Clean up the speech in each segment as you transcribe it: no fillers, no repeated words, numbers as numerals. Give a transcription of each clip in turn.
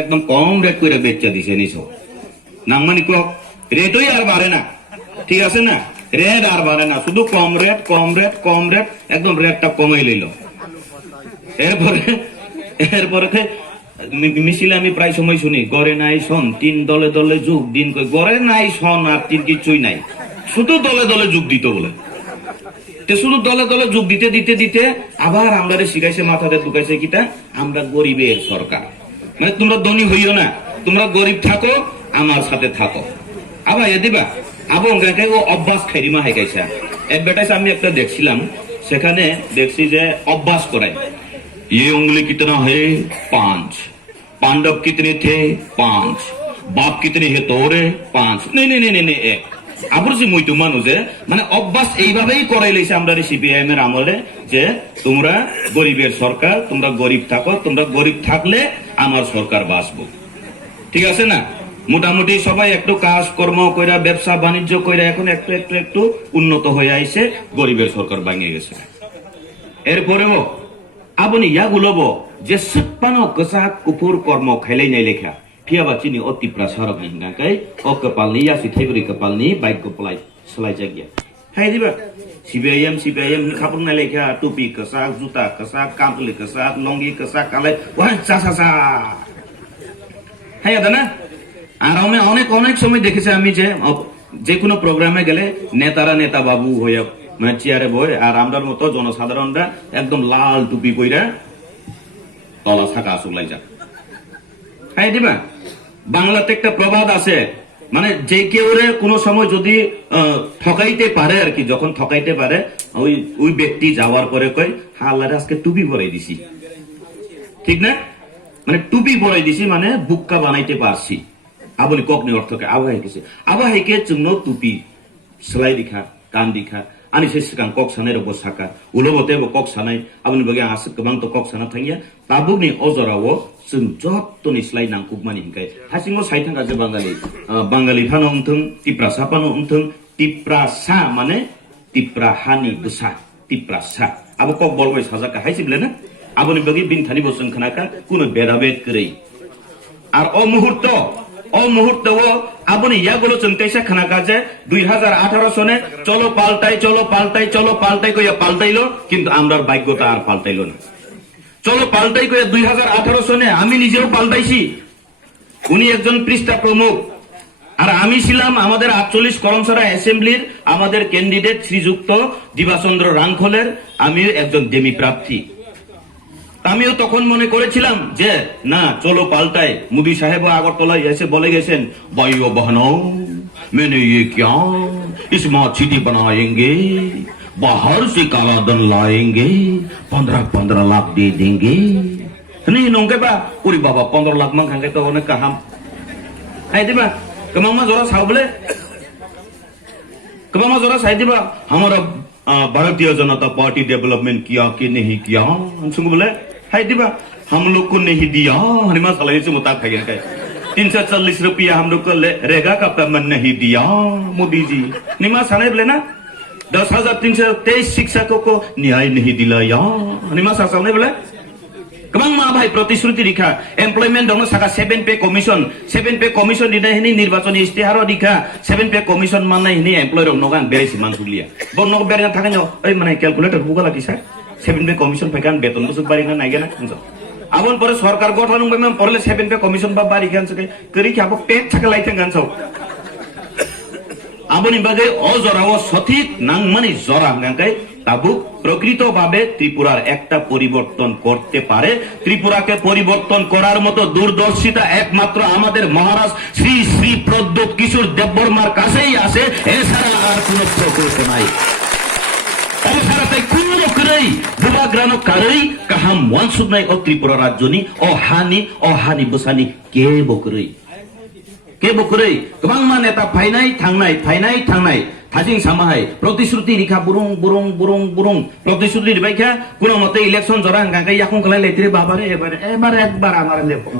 একদম কম রেট করে বেচা দিছে নিছ নাংমানি কক রেটই আর বাড়ে না, ঠিক আছে না, রেট আর বাড়ে না, শুধু কম রেট কম রেট কম রেট, একদম রেটটা কমাই লইল। এরপরে মিছিলে আমি প্রায় সময় শুনি গড়ে নাই শোন তিন দলে দলে যুগ দিন, গড়ে নাই শোন আর তিন কিছুই নাই, শুধু দলে দলে যুগ দিত বলে। শুধু দলে দলে যোগ দিতে দিতে দিতে আবার আমরা শিখাইছে, মাথাতে ঢুকাইছে কিটা, আমরা গরিবের সরকার, মানে তোমরা ধনী হইও না, তোমরা গরিব থাকো আমার সাথে থাকো। আবার এ দিবা আবো ও অভ্যাস খাইরিমা হাইকাইছে অ্যাডভার্টাইজ আমি একটা দেখছিলাম, সেখানে দেখছি যে অভ্যাস করাই ये उंगली कितना है 5, पांडव कितने थे 5, बाप कितने है तोरे 5, नहीं नहीं नहीं नहीं 1। আবরজি মইতো মানুষে মানে অভ্যাস এইভাবেই করাই লইছে আমরা সিপিআইএম এর আমলে, যে তোমরা গরিবের সরকার, তোমরা গরিব থাকো, তোমরা গরিব থাকলে আমার সরকার বাঁচবো, ঠিক আছে না। মোটামুটি সবাই একটু কাজ কর্ম কইরা ব্যবসা বাণিজ্য কইরা এখন একটু একটু একটু উন্নত হয়ে আইছে, গরিবের সরকার ভাঙে গেছে। এরপরেও আপনি ইয়াগুলো যে সৎপানো কসা কুপুর কর্ম খাইলাই নাই লেখা ফিয়াবা চিনি অতি প্রাসারক হিংগাকাই ও কপালনি ইয়াসি থেবরি কপালনি বাইক কপালাই সলাই জাগিয়া হাই দিবা সিপিআইএম খাবার না লেখা টুপি কসা জুতা কসা কাপলি কসা লঙ্গি কসা কালাই ওয়ান চা চা চা হাই আদা না। আর আমি অনেক অনেক সময় দেখেছি আমি যে কোনো প্রোগ্রামে গেলে নেতারা নেতা বাবু হইয়া মানে চেয়ারে বই, আর আমরার মতো জনসাধারণরা একদম লাল টুপি পইরা তলা থাকা চলাই যা। হ্যাঁ দিবা বাংলাতে একটা প্রবাদ আছে, মানে যে কেউ কোনো সময় যদি ঠকাইতে পারে আর কি, যখন ঠকাইতে পারে ওই ব্যক্তি যাওয়ার পরে কই আল্লাহ আজকে টুপি পরাই দিছি, ঠিক না, মানে টুপি পরাই দিছি মানে বুক্কা বানাইতে পারছি। আবলি কক নি অর্থকে আবহাই গেছে, আবহাইকে জন্য টুপি সেলাই দিখা কান দিখা ani sesekan kok sanai robo saka ulo bote bo kok sanai abni bagi asik kebang to kok sana thangya tabuk ni ojorawo sung jot to ni slai nang kubmani hingkai hasingo sai thanga je bangali phano umthung tiprasa pano umthung tiprasa মানে tiprahani busa tiprasa abo kok bolboi sajaka haisible na abni bagi bin thani bosung khanaka kuno bedabet krei আর ও মুহূর্ত আপনি ইয়াগুলো চিন্তাইছে খানাকা যে 2018 সনে চলো পাল্টাই চলো পাল্টাই চলো পাল্টাই কইয়া পাল্টাইলো, কিন্তু আমরার ভাগ্যটা আর পাল্টাইলো না। চলো পাল্টাই কইয়া 2018 সনে আমি নিজেও পাল্টাইছি, উনি একজন পৃষ্ঠা প্রমুখ, আর আমি ছিলাম আমাদের 48 করমসরা অ্যাসেম্বলির আমাদের ক্যান্ডিডেট শ্রীযুক্ত দিবাচন্দ্র রাংখলের আমি একজন ডেমি প্রার্থী। আমিও তখন মনে করেছিলাম যে না চলো পাল্টাই, মোদী সাহেব আগরতলায় এসে বলে গেছেন ভাইও বহনো मैंने ये क्या स्मार्ट सिटी बनाएंगे, बाहर से काला धन लाएंगे, 15 लाख दे देंगे। नहीं नोंगे बा उरी बाबा 15 लाख मांगे तो उन्हें कहा है दिबा कमामा जरा साबले कमामा जरा साइ दिबा हमारा भारतीय जनता पार्टी डेवलपमेंट किया कि नहीं किया, हम बोले है दिबा हम लोग को नहीं दिया, हरिमा सलाई से मुता खाइए 340 रुपया हम लोग को रेगा का पेमेंट नहीं दिया मोदी जी। निमा साने बोले ना 10,323 शिक्षकों को न्याय नहीं दिलाया, निमा साने बोले कमांग मा भाई प्रतिश्रुति लिखा एमप्लयमेंट दंग साका 7 पे कमिशन दिना हिनी निर्वाचन इस्तेहार दिखा 7 पे कमिशन मानना हिनी एमप्लयर नगान बेरेसि मानसुलिया बन नग बेरेना थाकान ओइ माने क्यालकुलेटर हुगा लागिसा 7 पे कमिशन फैकान बेतन बुसुक बारिना नाइगेना हंजो आबन परे सरकार गठन बमे परले 7 पे कमिशन बा बारि गान सके करि खाबो पेट थाका लाइथें गानसौ आबनि बागे अजराओ सठिक नांगमानि जरा गांकाय তাবুক প্রকৃতভাবে ত্রিপুরার একটা পরিবর্তন করতে পারে। ত্রিপুরাকে পরিবর্তন করার মতো দূরদর্শিতা একমাত্র আমাদের মহারাজ শ্রী শ্রী প্রদ্যোৎ কিশোর দেববর্মার কাছেই আছে, এছাড়া আর কোন প্রকল্প নাই। এছাড়া কোন লোকেরই বুবাগ্রানো কারই কাহাম ওয়ানসুদ নাই ও ত্রিপুরা রাজ্যনি অহানি বসানি কে বকরই গোবাं मा नेता फाइनाय थांनाय थाजिं सामाहाय प्रतिश्रुति रिखा बुरुं प्रतिश्रुति रिबायखा कोनो मते इलेक्शन जरा गांगाय याखुं खलाय लाइत्रे बाबा रे एबार एकबार आमारे देखो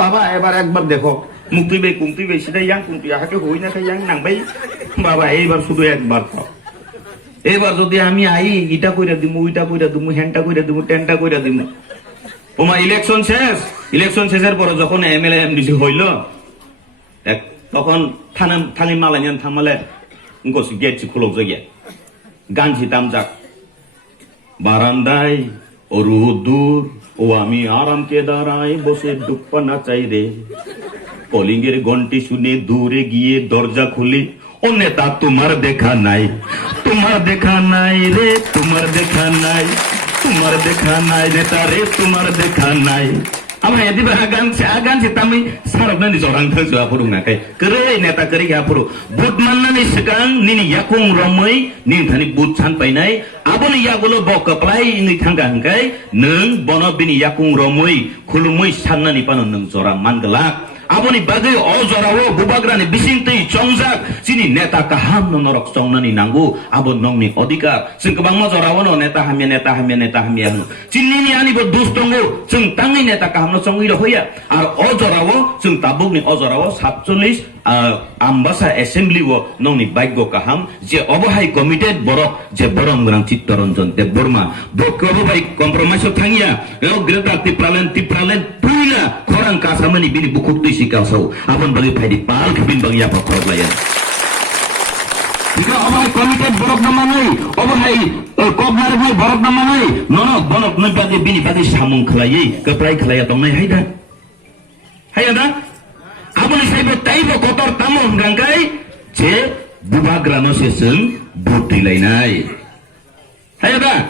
बाबा एबार एकबार देखो मुक्ति सिदा यां कुंति हाके होइना थाय यां नांबाय बाबा एबार शुधु एकबार तो एबार যদি আমি আই ইটা কইরা দিমু ওইটা কইরা দিমু হ্যান্ডটা কইরা দিমু টেনটা কইরা দিমু ওমা ইলেকশন শেষ ইলেকশন শেষের পর যখন এমএলএ এমডিসি হইল তখন থানি মালাইন থামালে গছি গেট খুলক জায়গা গানছি তামজাক বারান্দায় ও রুদুর ও আমি আরামকে দাঁড়াই বসে ডুপ্পা নাচাই রে কলিঙ্গের ঘন্টি শুনে দূরে গিয়ে দরজা খুলি ও নেতা তোমার দেখা নাই রে তোমার দেখা নাই নেতা রে তোমার দেখা নাই আমার এদি আগানছি তামি সারবনানি জরাং থাকছো আপরু নাকাই করে নেতা করে আপরু বুট মাননানি সিগাং নিনি ইয়াকুং রमै নিন থানি বুট ছান পাইনাই আবনি ইয়াগুলো বকপ্লাই ইনি থাঙ্गा हंकाय नों बन बिनि याकुं रमै खुलुमै साननानि पानो नों जरा मानगलाक आबनि बागै अजरावो बुबाग्रानि बिसिंतै चंजाक सिनि नेता काहाम नरक चंनानि नांगौ आबो नंनि अधिकार जों गोबां जरावनो नेता हामिया चिन्निनि आनिबो दुस दंगौ जों तांनि नेता काहामनो चंगिल होया आर अजरावो जों ताबुकनि अजरावो 47 आम्बासा एसेम्बली वो नंनि भाग्य काहाम जे अबहाय कमिटेड बरक जे बरं गोनां चित्तरंजन देबबर्मा बकबो बाय कम्प्रोमाइज थांगिया ग्रेटा तिप्रालेन पुइला खरां कासामनि बिनि बुकुक्ति सिकासौ आबन बगै फाइदि पाल खबिन बगिया पखरलाया Jika orang komited borok nama nai, orang hai kopnar hai borok nama nai, nono borok nai bagi bini bagi samung kelai, keperai kelai atau nai hai ada? Apa ni saya betai kotor tamu gangkai, je bubagrano seseng budi lainai, hai ada?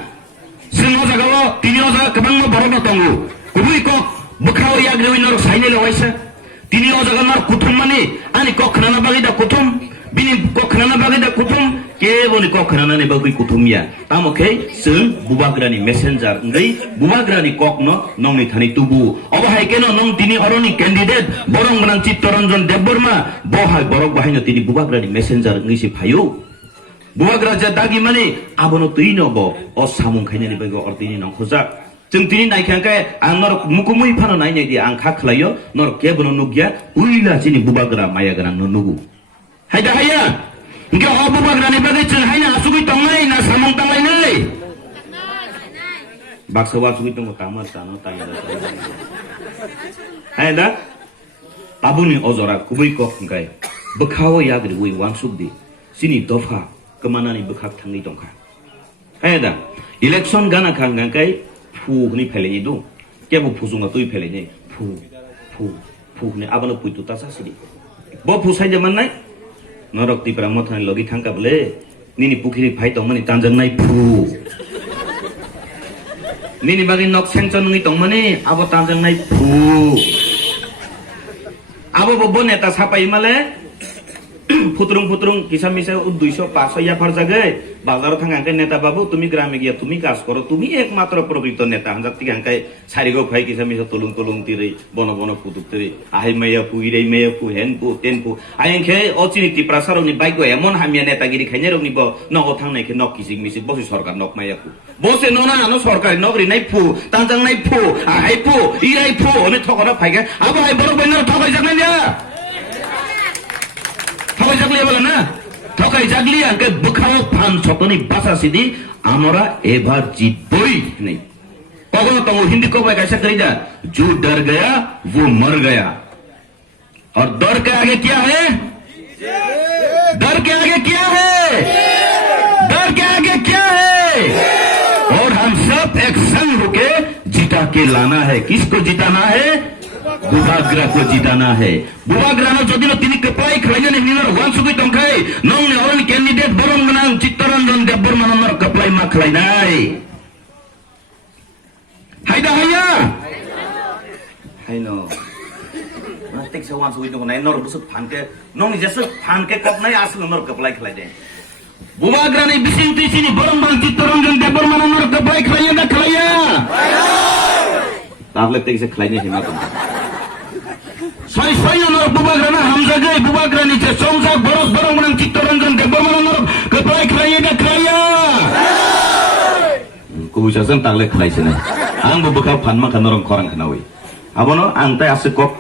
Semua jagawa, tini oja kebang borok na tunggu, kubui kok bekau ya gawin norok saya ni lewaisa, tini oja kamar kutum mani, ani kok kenana bagi dah kutum. Bini kokhrana bagida kutum ke boni kokhrana ne bagi kutumya tamoke sung bubagrani messenger ngai bubagrani kokno nongni thani tubu obahai keno nong tini oroni candidate borong nang Cittoranjan Debborma bohai borok bahino tini bubagrani messenger ngai si phayu bubagra ja dagi mani abono tuino bo o samung khaini ni bagi ortini nang khojak जों दिनै नायखांखाय आं नर मुकुमै फानो नायनाय दि आं खा खलायो नर केबनो नुगिया उइला जिनि बुबाग्रा मायाग्रा नुगु Haida haya, engkau apa bagrani bagai cenahnya asubi tangai na samong tangai nai. Baksawa asubi tunggu tamat tano tanya. Haida, tabuni ozora kubui kok engkai. Bekawa ya gede wui wang subdi. Sini dofa kemana ni bekak tangi tongka. Haida, election gana kang engkai pu ni pele itu. Kia bu pusunga tu pele ni pu ni abano puitu tasa sini. Bo pu saja mana? Norok ti pramothani logi thangka bole nini pukhiri phai tongmani tanjangnai phu nini bagi nok sengchon ngi tongmani abo tanjangnai phu abo bo neta sapai male ফুতরুং কিসা মিসা 200 500 ইয়া ফার জায়গায় বাজার থাঙ্গাকে নেতা বাবু তুমি গ্রামে গিয়া তুমি কাজ করো তুমি একমাত্র প্রকৃত নেতা হাজার থেকে হাঙ্কাই সারিগো ফাই কিসা মিসা তলুং তিরে বন ফুতুক তিরে আহাই মাইয়া পু ইরে মাইয়া পু হেন পু তেন পু আইনখে অচিনিতি প্রাসারনি বাইক এমন হামিয়া নেতাগিরি খাইনে রনি ব নগ থাংনাইকে নক কিসিক মিসিক বসে সরকার নক মাইয়া পু বসে ননা আনো সরকারি নগরি নাই পু তাংজাং নাই পু আহাই পু ইরাই পু অনে ঠকরা ফাইকে আবো হাই বড় বইনার ঠকাই জানাই না ঠকাই জাগলি বলে না ঠকাই জাগলি আগে বুখাও ফান ছতনি বাসা সিদি আমরা এবার জিতবই নেই কখনো তো হিন্দি को कैसा करेगा जो डर गया वो मर गया और डर के आगे क्या है डर के आगे क्या है डर के आगे क्या है और हम सब एक संग होके जिता के लाना है किसको जिताना है बुबाग्रा को जिताना है बुबाग्रा नो जदिनो तिनी केप्लाई खलाइने निनर वान सुगै तंखाय नंनि अरन कैंडिडेट बरं गनां चित्तरंजन देबबर्मा नर केप्लाई मा खलाइनाय हायदा हाया हायनो नास्तिक से वान सुगै तंखाय नर बुसु फानके नंनि जेसो फानके कपनाय आसल नर केप्लाई खलाइदे बुबाग्रा नि बिसिं तिसिनि बरं गनां चित्तरंजन देबबर्मा नर केप्लाई खलाइया ना खलाइया ताबले तेसे खलाइने हिमा त Saya nor bubagrana hamzagai bubagrani ce somsa boros borong menang Cittoranjan Debborma nor keplai klaya da klaya. Kubusasan tagle klai sene. Ang bubaka phanma kanorong korang kanawi. Abono ang tay asik kop